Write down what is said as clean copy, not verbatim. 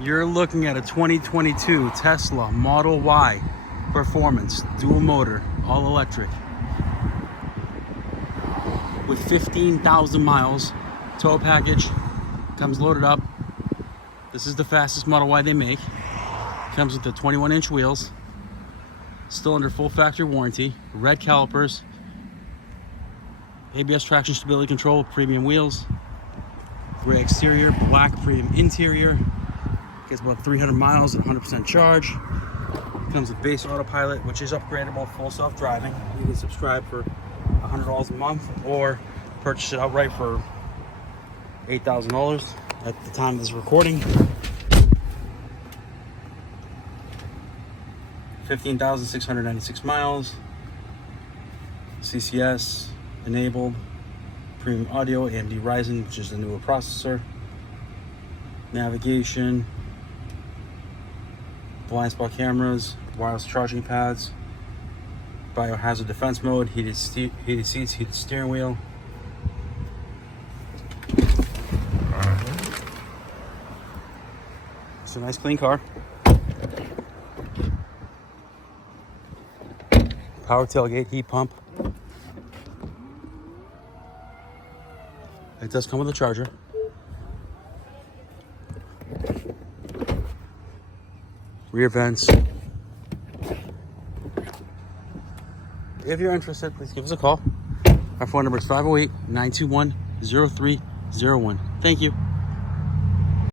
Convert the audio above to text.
You're looking at a 2022 Tesla Model Y Performance, dual motor, all electric, with 15,000 miles, tow package, comes loaded up. This is the fastest Model Y they make. Comes with the 21-inch wheels, still under full factory warranty, red calipers, ABS traction stability control, premium wheels, gray exterior, black premium interior. Gets about 300 miles at 100% charge. Comes with base Autopilot, which is upgradable, full self-driving. You can subscribe for $100 a month or purchase it outright for $8,000 at the time of this recording. 15,696 miles. CCS enabled. Premium audio, AMD Ryzen, which is the newer processor. Navigation. Blind spot cameras, wireless charging pads, biohazard defense mode, heated seats, heated steering wheel. It's a nice clean car. Power tailgate, heat pump. It does come with a charger. Rear vents. If you're interested, please give us a call. Our phone number is 508-921-0301. Thank you.